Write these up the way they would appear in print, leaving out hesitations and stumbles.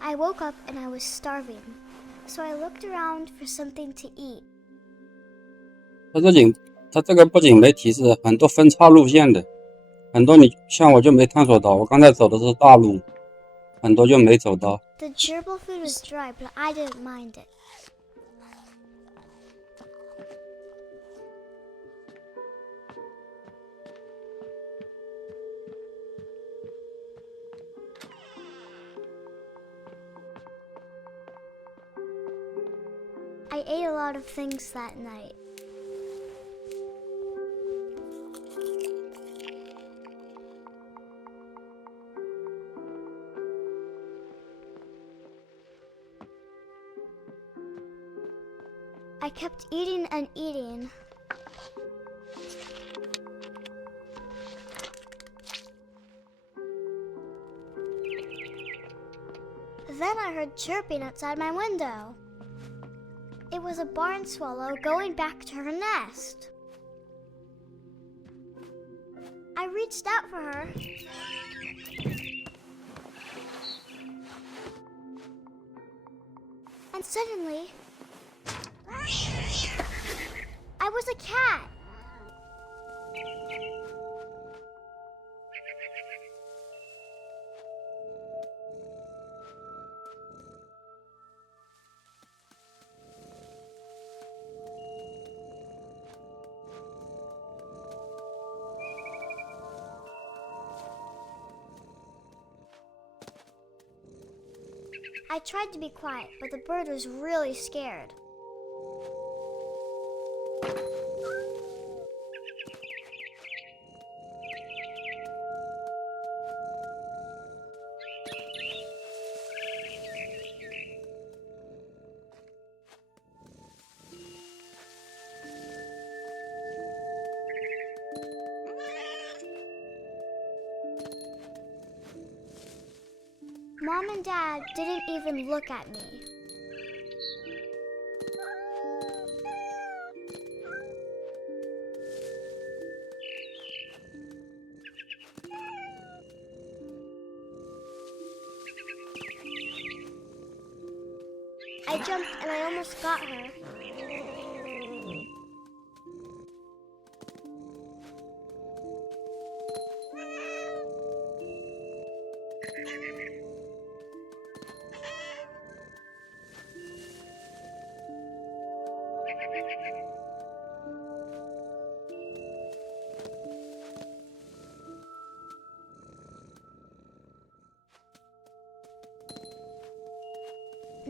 I woke up and I was starving, so I looked around for something to eat. 它这个不仅没提示，很多分岔路线的，很多你像我就没探索到，我刚才走的是大路，很多就没走到。The gerbil food was dry, but I didn't mind it. I ate a lot of things that night. I kept eating and eating. Then I heard chirping outside my window. It was a barn swallow going back to her nest. I reached out for her. And suddenly, I was a cat. I tried to be quiet, but the bird was really scared. Mom and Dad didn't even look at me. I jumped and I almost got her.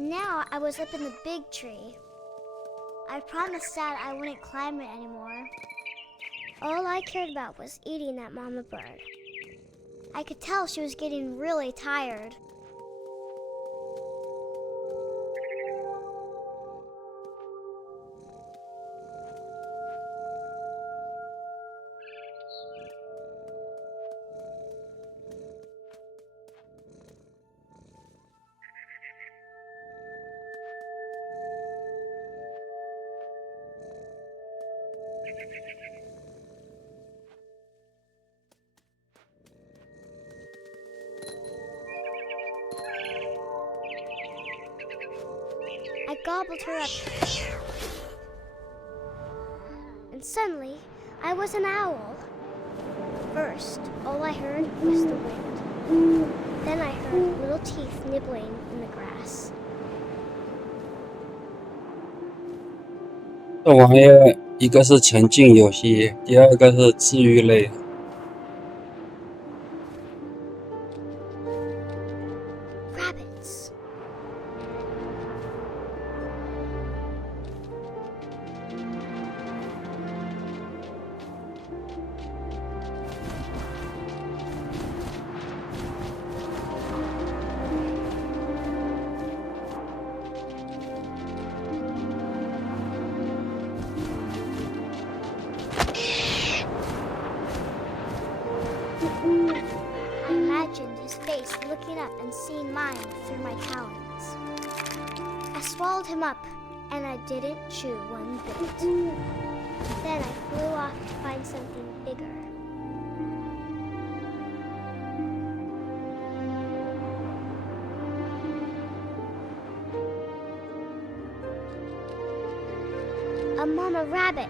Now I was up in the big tree. I promised Dad I wouldn't climb it anymore. All I cared about was eating that mama bird. I could tell she was getting really tired. I gobbled her up. And suddenly, I was an owl. First, all I heard was the wind. Then I heard little teeth nibbling in the grass. 这玩意儿一个是前进游戏，第二个是治愈类。Rabbits. I imagined his face looking up and seeing mine through my talons. I swallowed him up, and I didn't chew one bit. Then I flew off to find something bigger. A mama rabbit.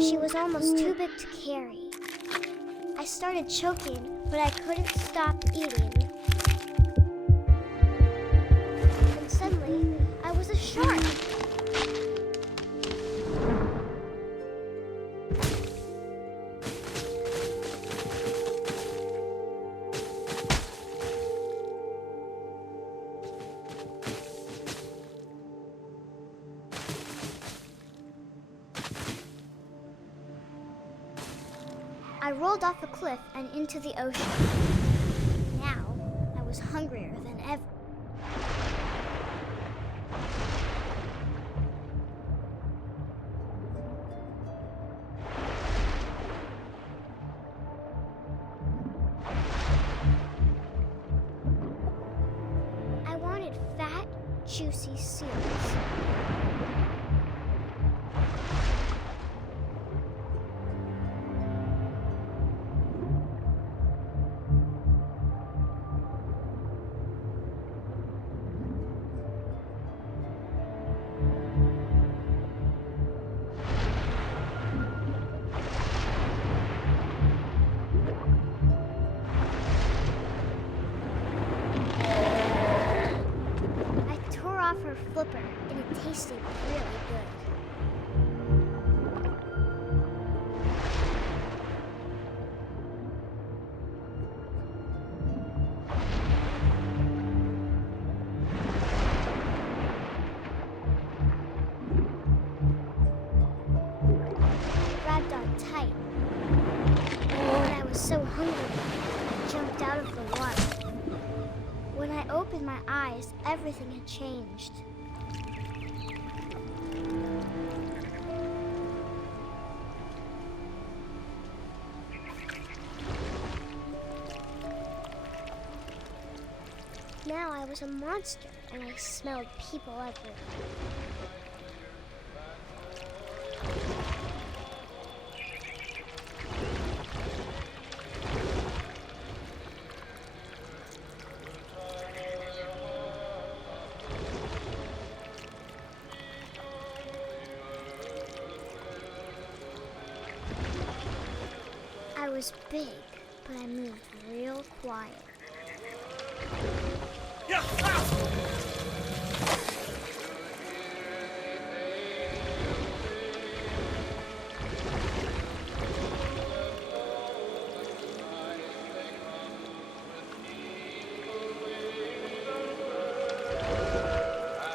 She was almost too big to carry. I started choking, but I couldn't stop eating. And suddenly, I was a shark. I rolled off a cliff and into the ocean. Now, I was hungrier than ever. I wanted fat, juicy seals. Her flipper, and it tasted really good. I grabbed on tight, and I was so hungry, I jumped out of the water. When I opened my eyes, everything had changed. Now I was a monster, and I smelled people everywhere. I was big, but I moved real quiet.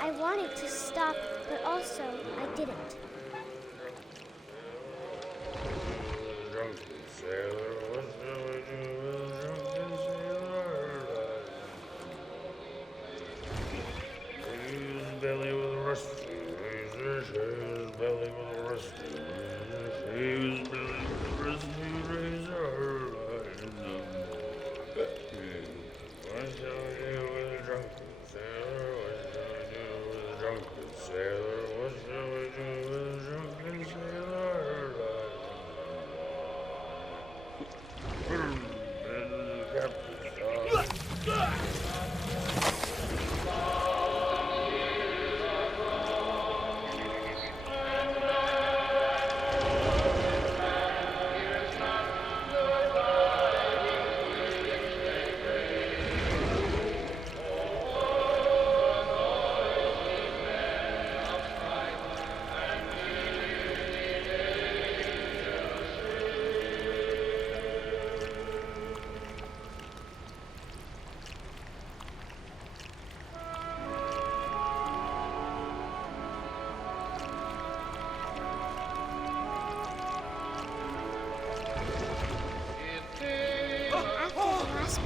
I wanted to stop, but also I didn't. Belly with a rusty razor, belly with a rusty razor, belly with a rusty razor. What shall I do with a drunken sailor? What shall I do with a drunken sailor? What shall I do with a drunken sailor? The captain's dog.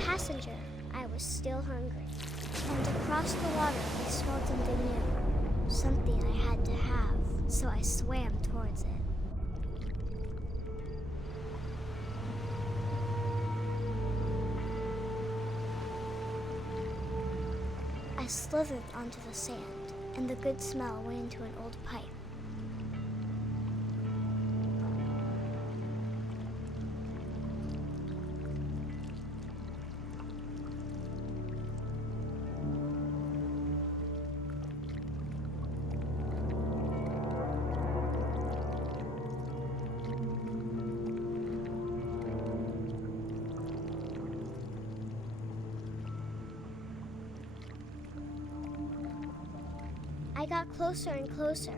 Passenger, I was still hungry. And across the water, I smelled something new. Something I had to have, so I swam towards it. I slithered onto the sand, and the good smell went into an old pipe. I got closer and closer.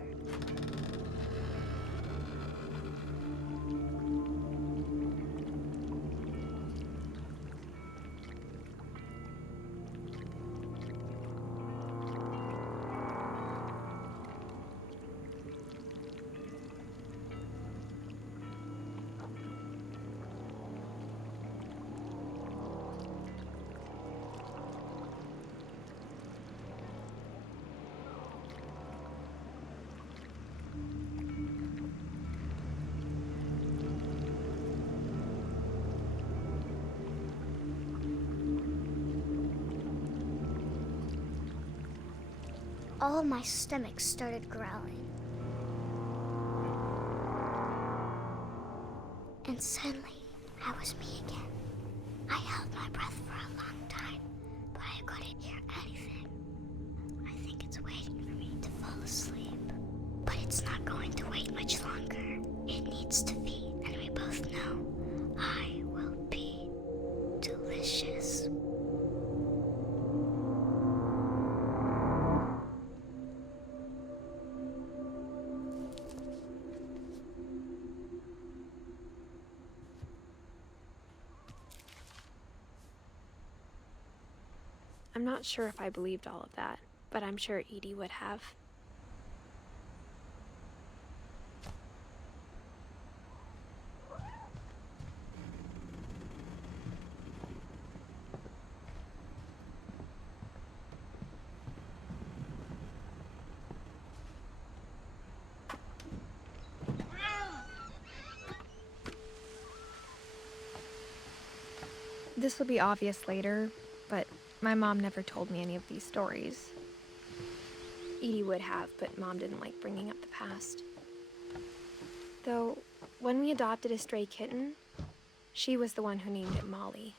All of my stomach started growling. And suddenly, I was me again. I held my breath for a long time, but I couldn't hear anything. I think it's waiting for me to fall asleep. But it's not going to wait much longer. It needs to feed, and we both know I will be delicious. I'm not sure if I believed all of that, but I'm sure Edie would have. This will be obvious later, but my mom never told me any of these stories. Edie would have, but Mom didn't like bringing up the past. Though, when we adopted a stray kitten, she was the one who named it Molly.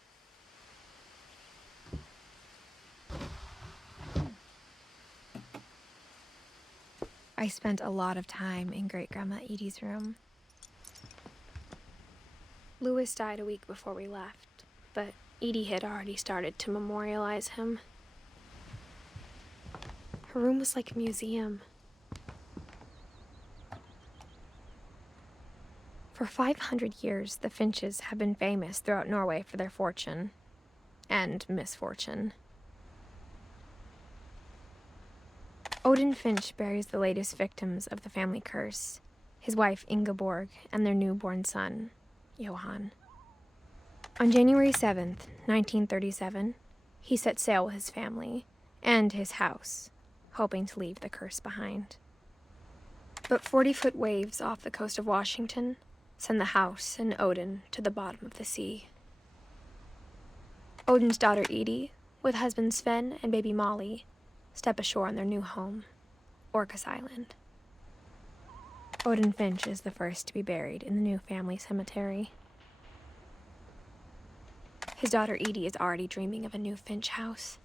I spent a lot of time in Great-Grandma Edie's room. Louis died a week before we left, but Edie had already started to memorialize him. Her room was like a museum. For 500 years, the Finches have been famous throughout Norway for their fortune and misfortune. Odin Finch buries the latest victims of the family curse, his wife Ingeborg and their newborn son, Johan. On January 7th, 1937, he set sail with his family and his house, hoping to leave the curse behind. But 40-foot waves off the coast of Washington send the house and Odin to the bottom of the sea. Odin's daughter Edie, with husband Sven and baby Molly, step ashore on their new home, Orcas Island. Odin Finch is the first to be buried in the new family cemetery. His daughter Edie is already dreaming of a new Finch house.